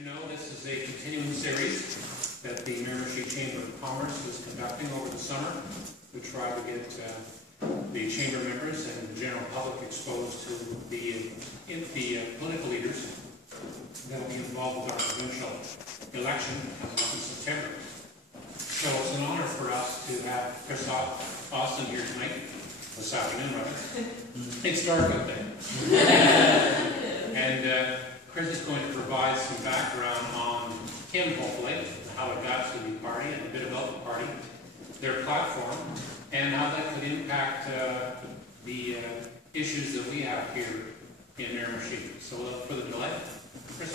you know, this is a continuing series that the Miramichi Chamber of Commerce is conducting over the summer. We try to get the chamber members and the general public exposed to the political leaders that will be involved with our provincial election coming up in September. So it's an honor for us to have Kris here tonight, this afternoon rather. It's dark out there. And Kris is going to provide some background on him, hopefully, how it got to the party and a bit about the party, their platform, and how that could impact the issues that we have here in Miramichi. So without further delay, Kris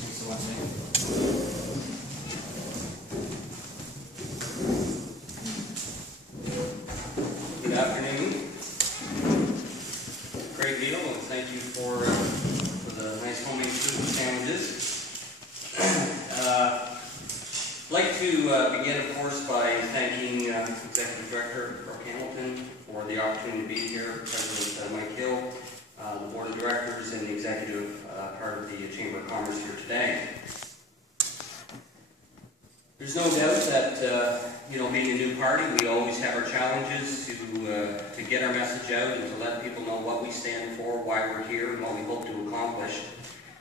Thanks a lot, Nick. Good afternoon. Great meal, and thank you for the nice homemade food and sandwiches. I'd like to begin, of course, by thanking Executive Director Brooke Hamilton for the opportunity to be here, President Mike Hill, the Board of Directors, and the executive part of the Chamber of Commerce here today. There's no doubt that, being a new party, we always have our challenges to get our message out and to let people know what we stand for, why we're here, and what we hope to accomplish.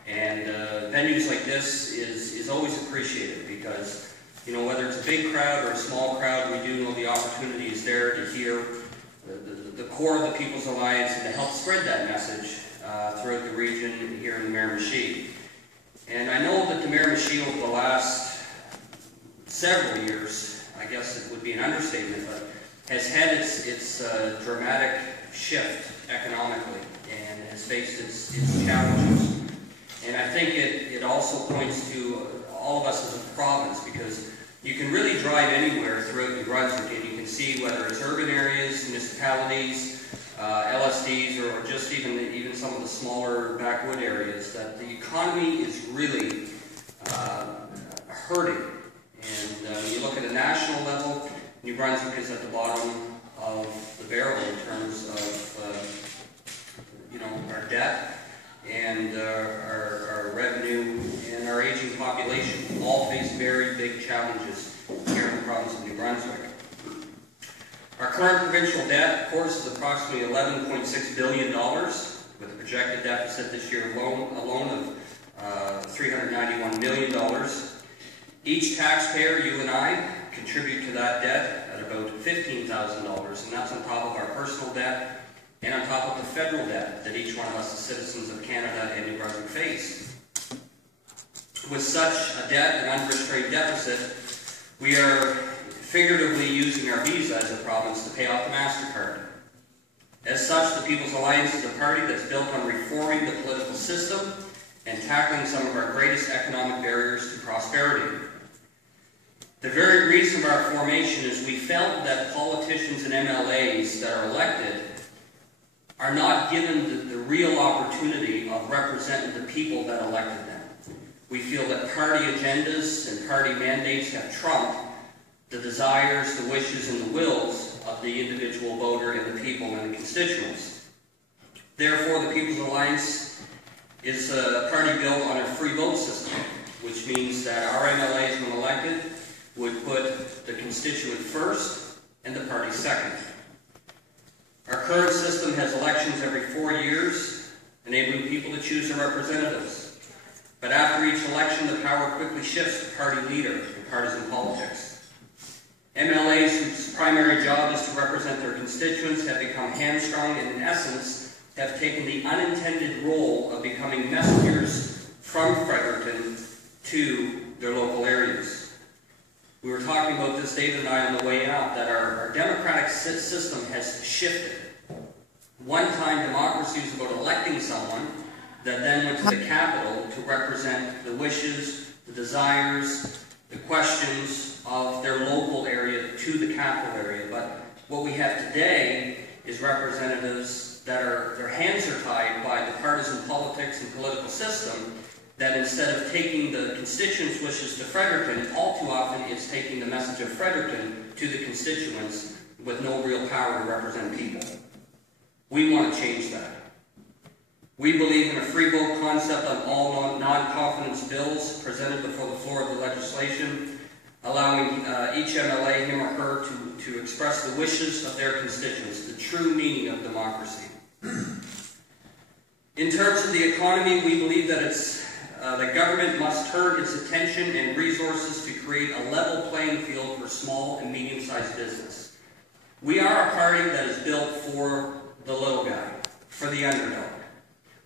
And venues like this is always appreciated because, whether it's a big crowd or a small crowd, we do know the opportunity is there to hear the core of the People's Alliance and to help spread that message throughout the region here in the Miramichi. And I know that the Miramichi over the last several years, I guess it would be an understatement, but has had its dramatic shift economically and has faced its challenges. And I think it also points to all of us as a province, because you can really drive anywhere throughout New Brunswick and you can see whether it's urban areas, municipalities, LSDs, or just even some of the smaller backwood areas, that the economy is really hurting. And when you look at a national level, New Brunswick is at the bottom of the barrel in terms of our debt and our revenue and our aging population. All face very big challenges here in the province of New Brunswick. Our current provincial debt, of course, is approximately $11.6 billion, with a projected deficit this year alone of $391 million. Each taxpayer, you and I, contribute to that debt at about $15,000, and that's on top of our personal debt and on top of the federal debt that each one of us as citizens of Canada and New Brunswick face. With such a debt, an unrestrained deficit, we are figuratively using our visa as a province to pay off the MasterCard. As such, the People's Alliance is a party that's built on reforming the political system and tackling some of our greatest economic barriers to prosperity. The very reason of our formation is we felt that politicians and MLAs that are elected are not given the real opportunity of representing the people that elected them. We feel that party agendas and party mandates have trumped the desires, the wishes, and the wills of the individual voter and the people and the constituents. Therefore, the People's Alliance is a party built on a free vote system, which means that our MLAs, when elected, would put the constituent first and the party second. Our current system has elections every 4 years, enabling people to choose their representatives. But after each election, the power quickly shifts to party leader in partisan politics. MLAs, whose primary job is to represent their constituents, have become hamstrung and, in essence, have taken the unintended role of becoming messengers from Fredericton to their local areas. We were talking about this, David and I, on the way out, that our democratic system has shifted. One time, democracy was about electing someone that then went to the capital to represent the wishes, the desires, the questions of their local area to the capital area. But what we have today is representatives that their hands are tied by the partisan politics and political system, that instead of taking the constituents' wishes to Fredericton, all too often it's taking the message of Fredericton to the constituents with no real power to represent people. We want to change that. We believe in a free vote concept on all non-confidence bills presented before the floor of the legislation, allowing each MLA, him or her, to express the wishes of their constituents, the true meaning of democracy. In terms of the economy, we believe that the government must turn its attention and resources to create a level playing field for small and medium-sized business. We are a party that is built for the little guy, for the underdog.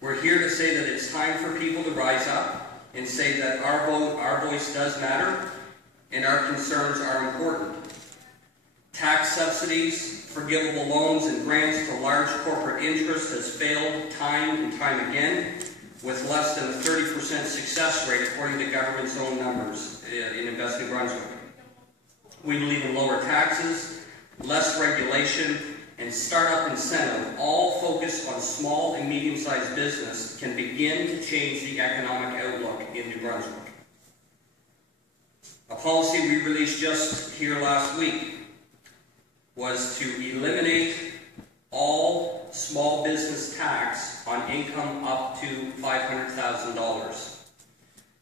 We're here to say that it's time for people to rise up and say that our vote, our voice does matter, and our concerns are important. Tax subsidies, forgivable loans, and grants to large corporate interests has failed time and time again, with less than a 30% success rate according to government's own numbers in Invest New Brunswick. We believe in lower taxes, less regulation, and startup incentive, all focused on small and medium-sized business, can begin to change the economic outlook in New Brunswick. A policy we released just here last week was to eliminate all small business tax on income up to $500,000.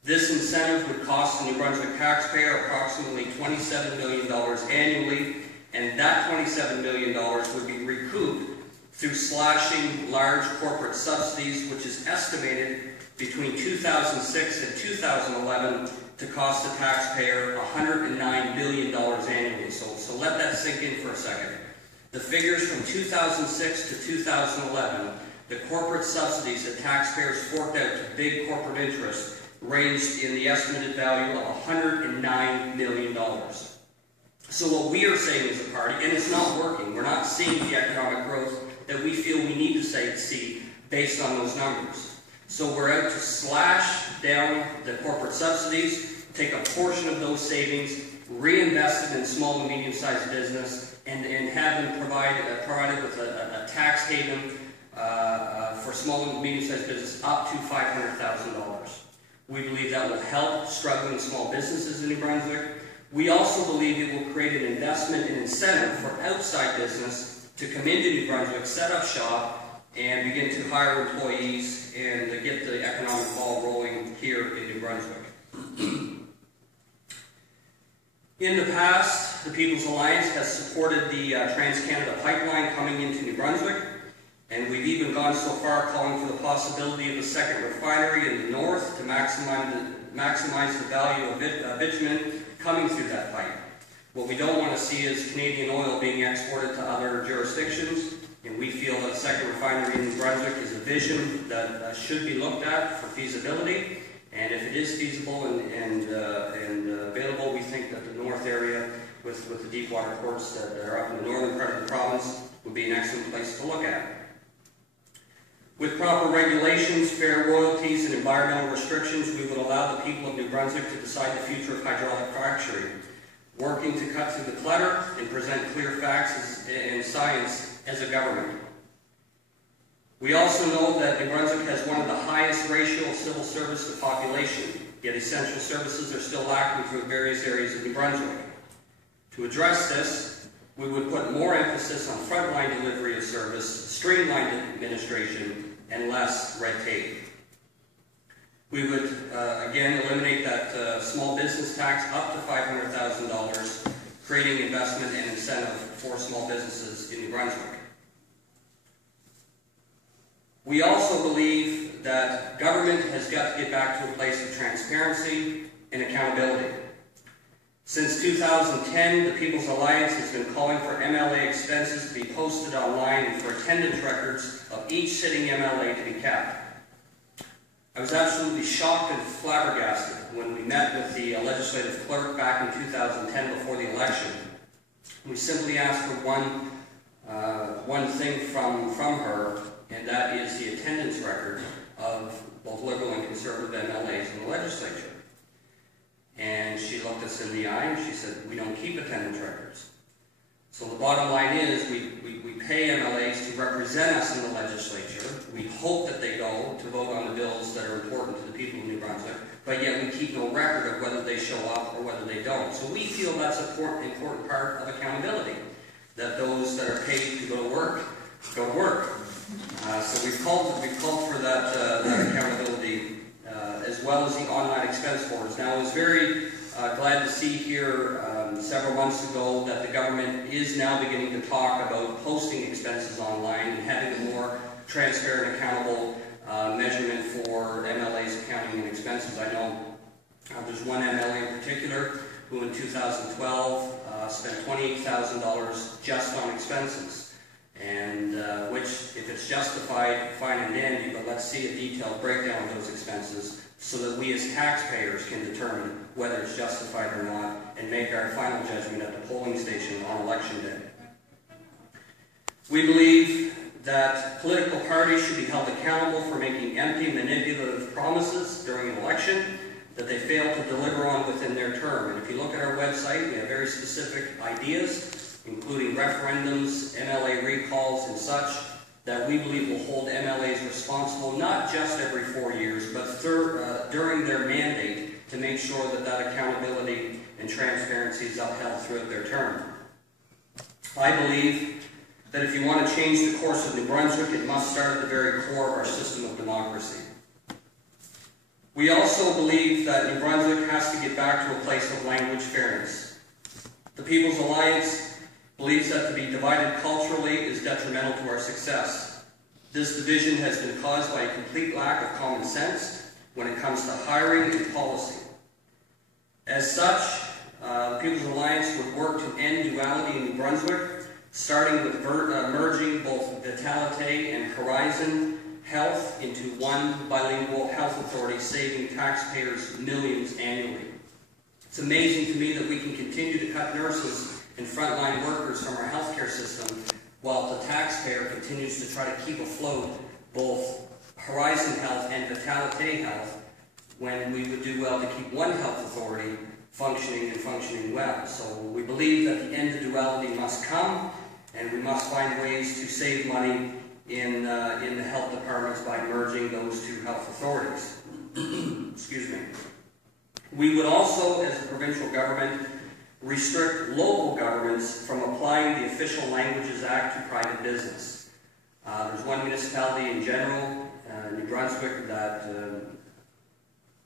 This incentive would cost the New Brunswick taxpayer approximately $27 million annually, and that $27 million would be recouped through slashing large corporate subsidies, which is estimated between 2006 and 2011 to cost the taxpayer $109 billion annually. So let that sink in for a second. The figures from 2006 to 2011, the corporate subsidies that taxpayers forked out to big corporate interests ranged in the estimated value of $109 million. So what we are saying as a party, and it's not working, we're not seeing the economic growth that we feel we need to see based on those numbers. So we're out to slash down the corporate subsidies, take a portion of those savings, reinvest it in small and medium-sized business, and have them provided with a tax haven for small and medium-sized business up to $500,000. We believe that will help struggling small businesses in New Brunswick. We also believe it will create an investment and incentive for outside business to come into New Brunswick, set up shop, and begin to hire employees and get the economic ball rolling here in New Brunswick. In the past, the People's Alliance has supported the Trans-Canada Pipeline coming into New Brunswick, and we've even gone so far calling for the possibility of a second refinery in the north to maximize the value of bitumen coming through that pipe. What we don't want to see is Canadian oil being exported to other jurisdictions, and we feel that a second refinery in New Brunswick is a vision that should be looked at for feasibility. And if it is feasible and available, we think that the north area with the deep water ports that are up in the northern part of the province would be an excellent place to look at. With proper regulations, fair royalties, and environmental restrictions, we would allow the people of New Brunswick to decide the future of hydraulic fracturing, working to cut through the clutter and present clear facts and science as a government. We also know that New Brunswick has one of the highest ratio of civil service to population, yet essential services are still lacking through various areas of New Brunswick. To address this, we would put more emphasis on frontline delivery of service, streamlined administration, and less red tape. We would, again, eliminate that small business tax up to $500,000, creating investment and incentive for small businesses in New Brunswick. We also believe that government has got to get back to a place of transparency and accountability. Since 2010, the People's Alliance has been calling for MLA expenses to be posted online and for attendance records of each sitting MLA to be kept. I was absolutely shocked and flabbergasted when we met with the legislative clerk back in 2010 before the election. We simply asked for one thing from her, and that is the attendance record of both Liberal and Conservative MLAs in the legislature. And she looked us in the eye and she said, "We don't keep attendance records." So the bottom line is we pay MLAs to represent us in the legislature. We hope that they go to vote on the bills that are important to the people of New Brunswick, but yet we keep no record of whether they show up or whether they don't. So we feel that's an important part of accountability, that those that are paid to go to work, go to work. So we've called for that accountability, as well as the online expense forwards. Now, I was very glad to see here several months ago that the government is now beginning to talk about posting expenses online and having a more transparent, accountable measurement for MLA's accounting and expenses. I know there's one MLA in particular who in 2012 spent $28,000 just on expenses, and which, if it's justified, fine and dandy, but let's see a detailed breakdown of those expenses so that we as taxpayers can determine whether it's justified or not and make our final judgment at the polling station on election day. We believe that political parties should be held accountable for making empty, manipulative promises during an election that they fail to deliver on within their term. And if you look at our website, we have very specific ideas, including referendums, MLA recalls, and such, that we believe will hold MLAs responsible not just every 4 years, but during their mandate, to make sure that that accountability and transparency is upheld throughout their term. I believe that if you want to change the course of New Brunswick, it must start at the very core of our system of democracy. We also believe that New Brunswick has to get back to a place of language fairness. The People's Alliance believes that to be divided culturally is detrimental to our success. This division has been caused by a complete lack of common sense when it comes to hiring and policy. As such, the People's Alliance would work to end duality in New Brunswick, starting with merging both Vitalite and Horizon Health into one bilingual health authority, saving taxpayers millions annually. It's amazing to me that we can continue to cut nurses and frontline workers from our healthcare system while the taxpayer continues to try to keep afloat both Horizon Health and Vitalite Health, when we would do well to keep one health authority functioning well. So we believe that the end of duality must come, and we must find ways to save money in the health departments by merging those two health authorities. Excuse me. We would also, as a provincial government, restrict local governments from applying the Official Languages Act to private business. There's one municipality in general, New Brunswick, that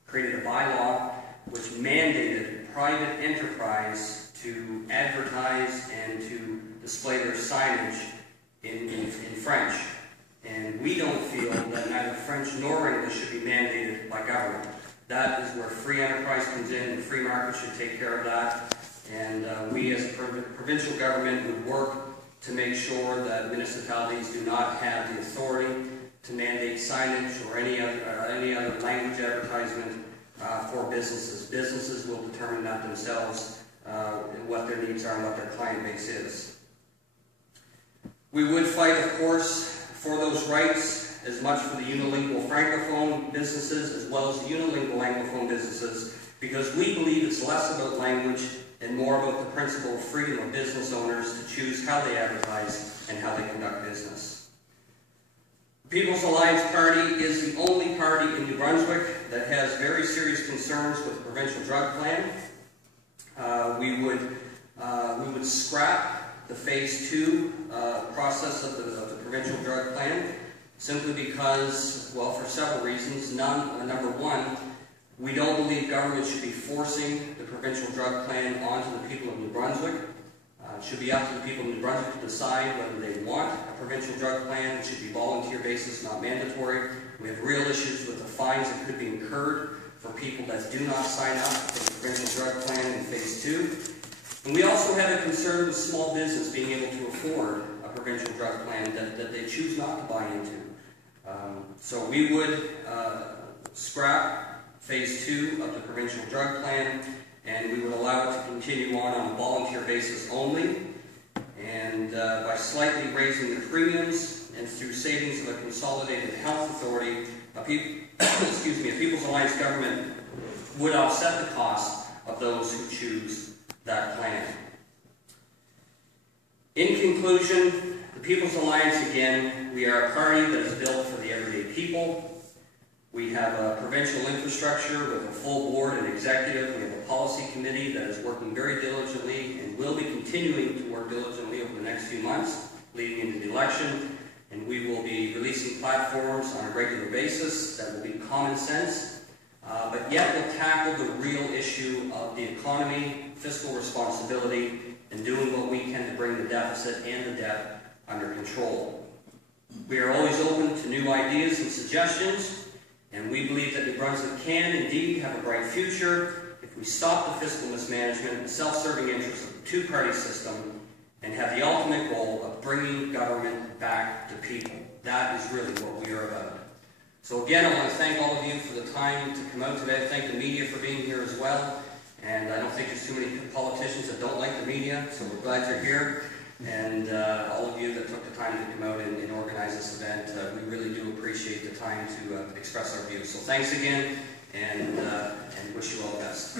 created a bylaw which mandated private enterprise to advertise and to display their signage in French. And we don't feel that neither French nor English should be mandated by government. That is where free enterprise comes in, and the free market should take care of that. And we as a provincial government would work to make sure that municipalities do not have the authority to mandate signage or any other language advertisement for businesses. Businesses will determine that themselves, what their needs are and what their client base is. We would fight, of course, for those rights as much for the unilingual francophone businesses as well as the unilingual anglophone businesses, because we believe it's less about language and more about the principle of freedom of business owners to choose how they advertise and how they conduct business. The People's Alliance Party is the only party in New Brunswick that has very serious concerns with the provincial drug plan. We would scrap the Phase 2 process of the provincial drug plan, simply because, well, for several reasons. Number one, we don't believe government should be forcing the provincial drug plan onto the people of New Brunswick. It should be up to the people of New Brunswick to decide whether they want a provincial drug plan. It should be volunteer basis, not mandatory. We have real issues with the fines that could be incurred for people that do not sign up for the provincial drug plan in Phase 2. And we also have a concern with small business being able to afford a provincial drug plan that they choose not to buy into. So we would scrap Phase 2 of the provincial drug plan, and we would allow it to continue on a volunteer basis only. And by slightly raising the premiums and through savings of a consolidated health authority, a People's Alliance government would offset the cost of those who choose that plan. In conclusion, the People's Alliance, again, we are a party that is built for the everyday people. We have a provincial infrastructure with a full board and executive. We have a policy committee that is working very diligently and will be continuing to work diligently over the next few months leading into the election. and we will be releasing platforms on a regular basis that will be common sense, but yet will tackle the real issue of the economy, fiscal responsibility, and doing what we can to bring the deficit and the debt under control. We are always open to new ideas and suggestions, and we believe that New Brunswick can indeed have a bright future if we stop the fiscal mismanagement and self-serving interests of the two-party system and have the ultimate goal of bringing government back to people. That is really what we are about. So again, I want to thank all of you for the time to come out today. Thank the media for being here as well. And I don't think there's too many politicians that don't like the media, so we're glad you're here. And all of you that took the time to come out and organize this event, we really do appreciate the time to express our views. So thanks again, and wish you all the best.